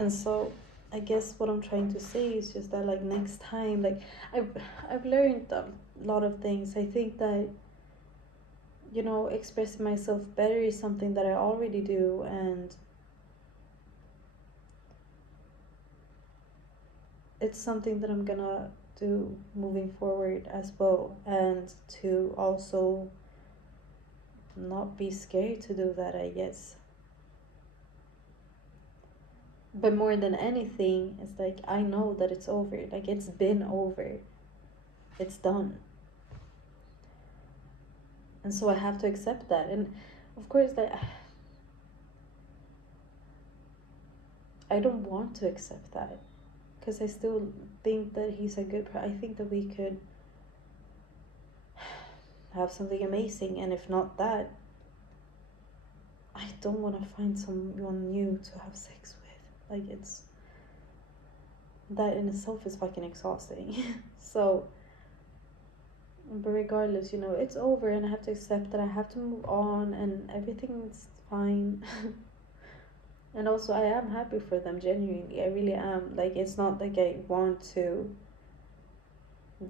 And so I guess what I'm trying to say is just that, like, next time, like, I've, I've learned a lot of things. I think that, expressing myself better is something that I already do, and it's something that I'm gonna do moving forward as well, and to also not be scared to do that, I guess. But more than anything, it's like I know that it's over. Like, it's been over. It's done. And so I have to accept that. And of course, like, I don't want to accept that, because I still think that he's a good I think that we could have something amazing, and if not that, I don't want to find someone new to have sex with. Like, it's that in itself is fucking exhausting. So, but regardless, it's over, and I have to accept that I have to move on, and everything's fine. And also, I am happy for them, genuinely. I really am. Like, it's not like I want to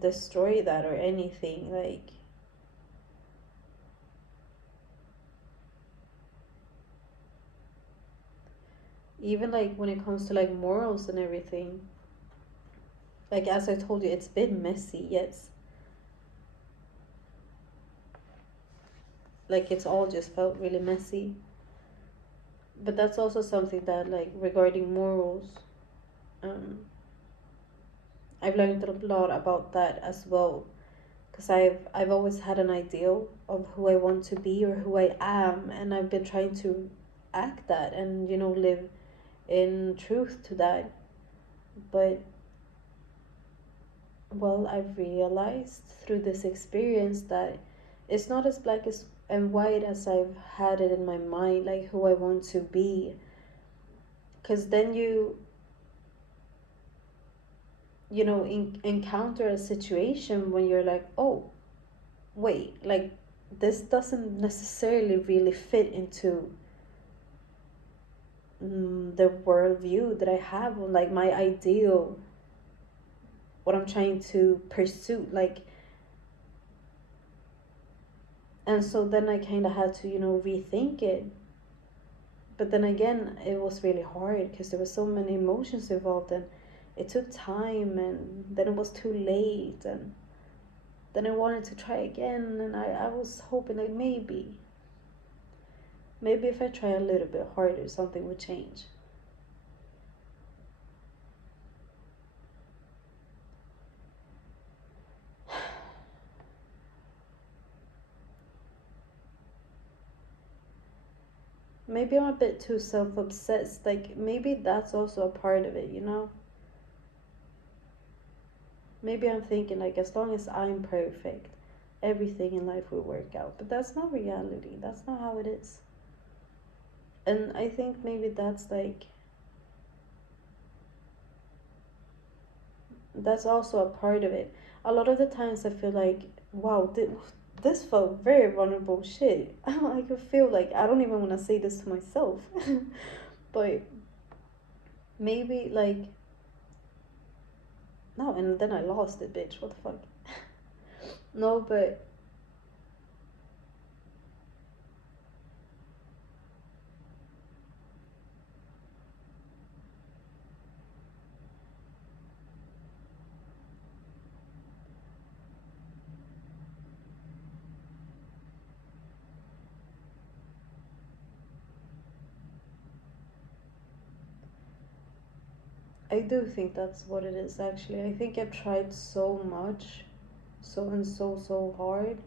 destroy that or anything. Like, even like when it comes to like morals and everything, like, as I told you, it's been messy, yes. Like, it's all just felt really messy. But that's also something that, like, regarding morals, um, I've learned a lot about that as well. Because I've always had an ideal of who I want to be or who I am, and I've been trying to act that and live in truth to that. But, well, I've realized through this experience that it's not as black as and white as I've had it in my mind, like who I want to be. Because then encounter a situation when you're like, oh, wait, like, this doesn't necessarily really fit into the worldview that I have, or like my ideal, what I'm trying to pursue. Like, and so then I kind of had to, rethink it. But then again, it was really hard because there were so many emotions involved, and it took time, and then it was too late, and then I wanted to try again, and I was hoping that maybe if I try a little bit harder, something would change. Maybe I'm a bit too self-obsessed. Like, maybe that's also a part of it. Maybe I'm thinking, like, as long as I'm perfect, everything in life will work out. But that's not reality. That's not how it is. And I think maybe that's also a part of it. A lot of the times I feel like, wow, this felt very vulnerable shit. I could feel like I don't even want to say this to myself. But maybe, like, no, and then I lost it, bitch. What the fuck? No, but I do think that's what it is, actually. I think I've tried so much, so hard,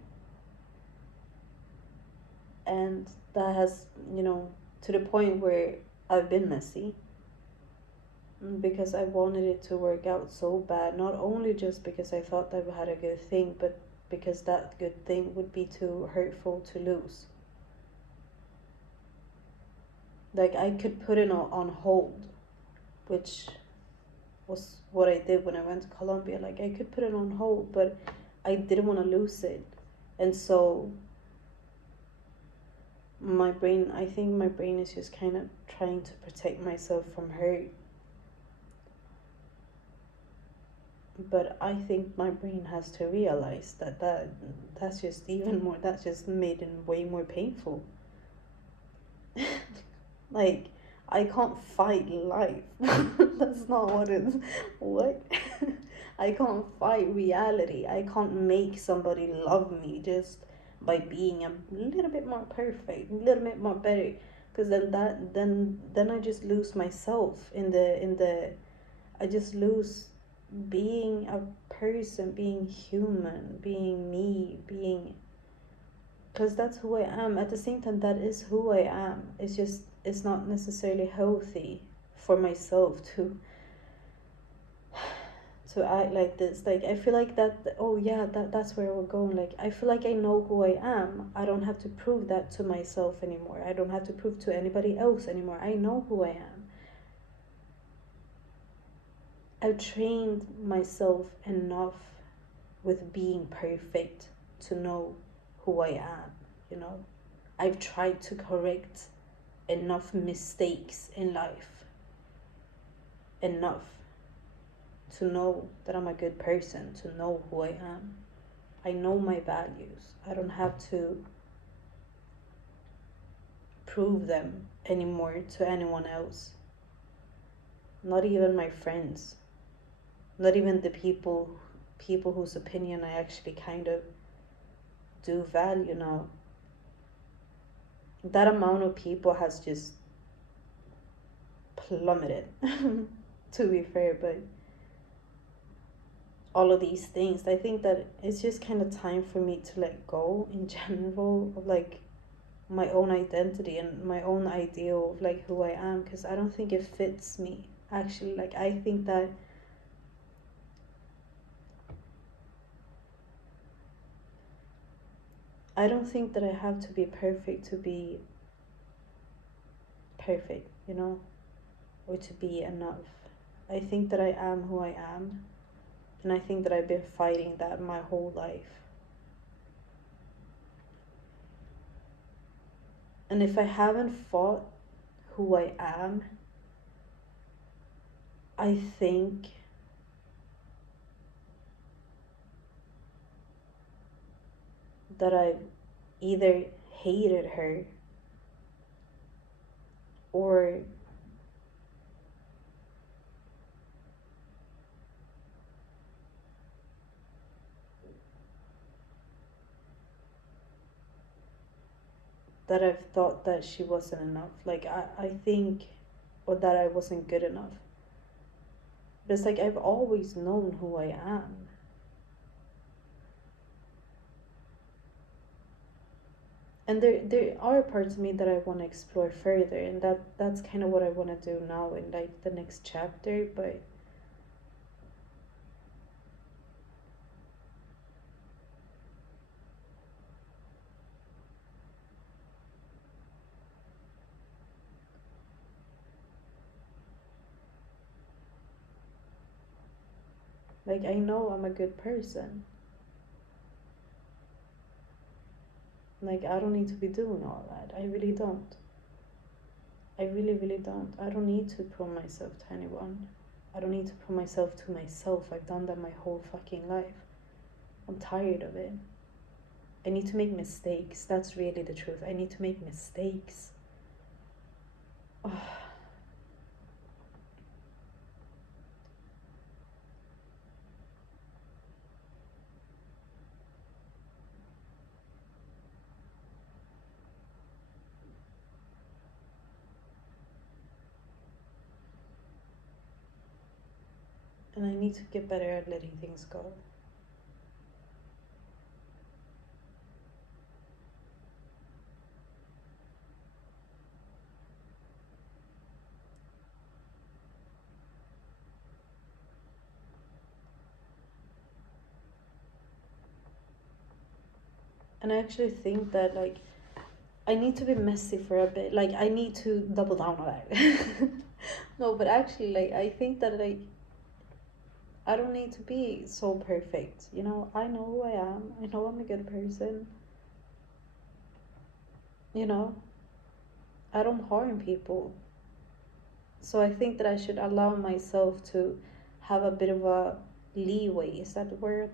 and that has, to the point where I've been messy, because I wanted it to work out so bad. Not only just because I thought that we had a good thing, but because that good thing would be too hurtful to lose. Like, I could put it on hold, which was what I did when I went to Colombia. Like, I could put it on hold, but I didn't want to lose it. And so I think my brain is just kind of trying to protect myself from hurt. But I think my brain has to realize that's just even more, that's just made it way more painful. Like, I can't fight life. That's not what it's. What? I can't fight reality. I can't make somebody love me just by being a little bit more perfect, a little bit more better. Because then I just lose myself in the. I just lose being a person, being human, being me, being, because that's who I am. At the same time, that is who I am. It's just, it's not necessarily healthy for myself to act like this. Like, I feel like that, oh yeah, that's where we're going. Like, I feel like I know who I am. I don't have to prove that to myself anymore. I don't have to prove to anybody else anymore. I know who I am. I've trained myself enough with being perfect to know who I am, you know? I've tried to correct enough mistakes in life, enough to know that I'm a good person, to know who I am. I know my values. I don't have to prove them anymore to anyone else. Not even my friends. Not even the people whose opinion I actually kind of do value now. That amount of people has just plummeted, to be fair, but all of these things, I think that it's just kind of time for me to let go in general of like my own identity and my own ideal of like who I am, because I don't think it fits me actually. Like, I think that I don't think that I have to be perfect to be perfect, you know, or to be enough. I think that I am who I am, and I think that I've been fighting that my whole life. And if I haven't fought who I am, I think that I've either hated her or that I've thought that she wasn't enough. Like, I think, or that I wasn't good enough. But it's like I've always known who I am. And there are parts of me that I want to explore further, and that's kind of what I want to do now in like the next chapter. But like, I know I'm a good person. Like, I don't need to be doing all that. I really don't. I really, really don't. I don't need to prove myself to anyone. I don't need to prove myself to myself. I've done that my whole fucking life. I'm tired of it. I need to make mistakes. That's really the truth. I need to make mistakes. Ugh. And I need to get better at letting things go. And I actually think that, like, I need to be messy for a bit. Like, I need to double down on that. No, but actually, like, I think that, like, I don't need to be so perfect. You know, I know who I am. I know I'm a good person. You know, I don't harm people. So I think that I should allow myself to have a bit of a leeway, is that the word?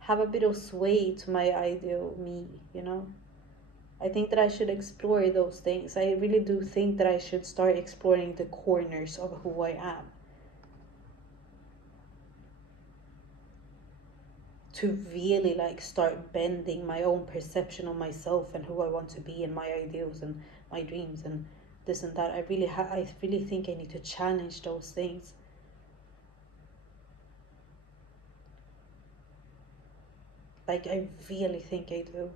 Have a bit of sway to my ideal me, you know? I think that I should explore those things. I really do think that I should start exploring the corners of who I am. To really like start bending my own perception of myself and who I want to be and my ideals and my dreams and this and that. I really think I need to challenge those things. Like, I really think I do.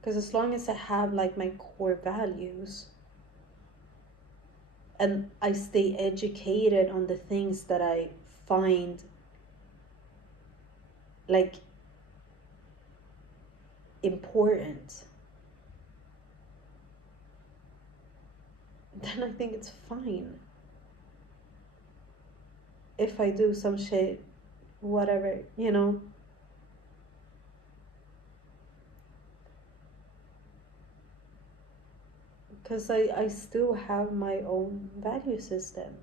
Because as long as I have like my core values and I stay educated on the things that I find like important, then I think it's fine. If I do some shit, whatever, you know. Because I still have my own value system.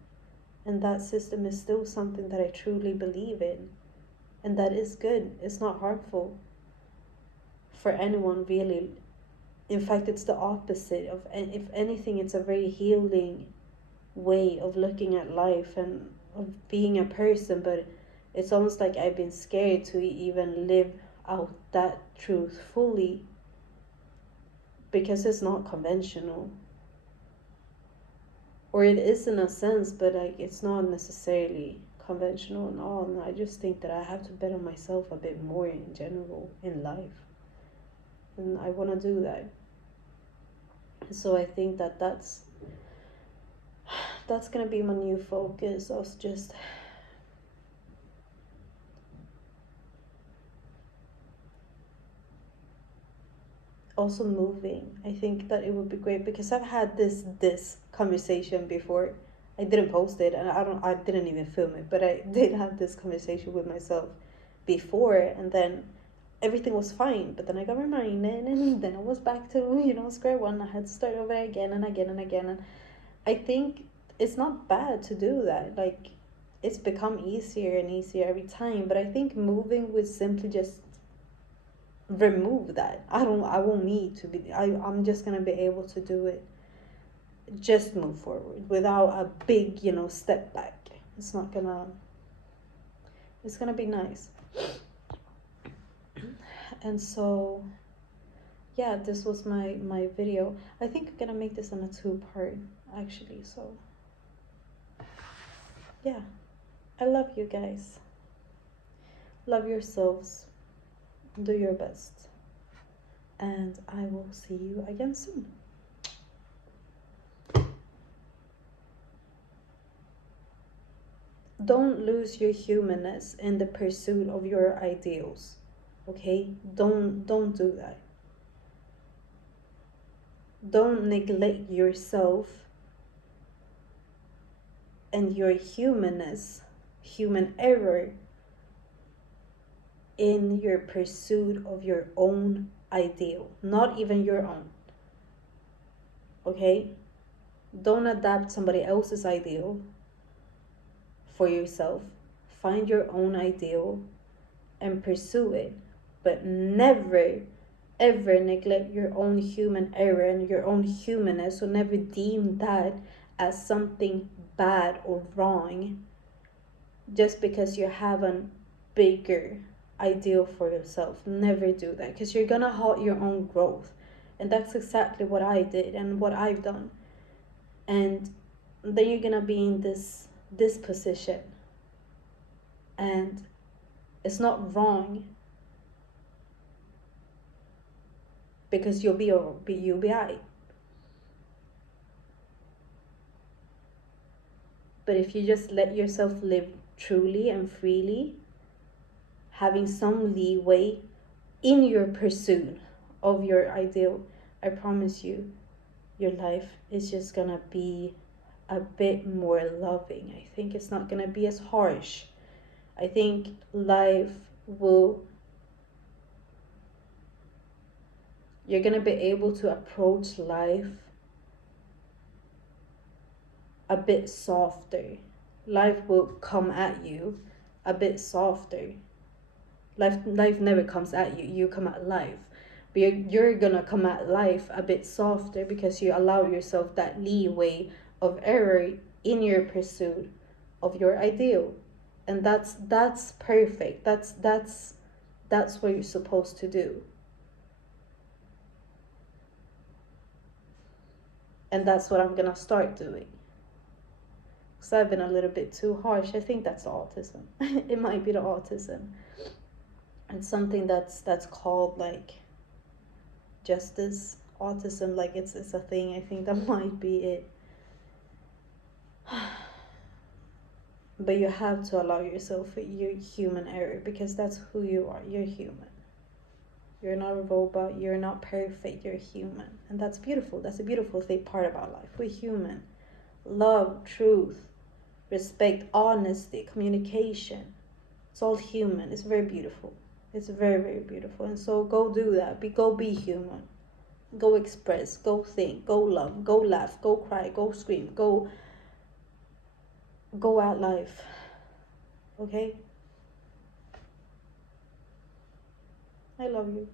And that system is still something that I truly believe in. And that is good. It's not harmful for anyone, really. In fact, it's the opposite of, if anything, it's a very healing way of looking at life and of being a person. But it's almost like I've been scared to even live out that truth fully because it's not conventional. Or it is in a sense, but like it's not necessarily conventional and all. And I just think that I have to bet on myself a bit more in general in life, and I want to do that. So I think that that's gonna be my new focus. I was just also moving. I think that it would be great because I've had this conversation before. I didn't post it and I didn't even film it, but I did have this conversation with myself before, and then everything was fine. But then I got reminded, and then I was back to, you know, square one. I had to start over again and again and again. And I think it's not bad to do that. Like, it's become easier and easier every time. But I think moving would simply just remove that. I won't need to be. I'm just gonna be able to do it. Just move forward without a big, you know, step back. It's not gonna. It's gonna be nice. And so, yeah, this was my video. I think I'm gonna make this in a 2-part actually. So yeah, I love you guys. Love yourselves. Do your best. And I will see you again soon. Don't lose your humanness in the pursuit of your ideals. Okay? Don't do that. Don't neglect yourself and your humanness, human error, in your pursuit of your own ideal, not even your own. Okay? Don't adapt somebody else's ideal for yourself. Find your own ideal and pursue it, but never ever neglect your own human error and your own humanness. So never deem that as something bad or wrong just because you have a bigger ideal for yourself. Never do that, because you're gonna halt your own growth. And that's exactly what I did and what I've done. And then you're gonna be in this position, and it's not wrong, because you'll be alright. But if you just let yourself live truly and freely, having some leeway in your pursuit of your ideal, I promise you, your life is just gonna be a bit more loving. I think it's not gonna be as harsh. I think life will, you're gonna be able to approach life a bit softer. Life will come at you a bit softer. Life never comes at you. You come at life. But you're gonna come at life a bit softer because you allow yourself that leeway of error in your pursuit of your ideal. And that's perfect. That's what you're supposed to do. And that's what I'm gonna start doing. Because I've been a little bit too harsh. I think that's autism. It might be the autism. It's something that's called like justice autism. Like it's a thing. I think that might be it. But you have to allow yourself your human error, because that's who you are. You're human. You're not a robot. You're not perfect. You're human. And that's beautiful. That's a beautiful thing, part about life. We're human. Love, truth, respect, honesty, communication. It's all human. It's very beautiful. It's very, very beautiful. And so go do that. Go be human. Go express. Go think. Go love. Go laugh. Go cry. Go scream. Go at life. Okay? I love you.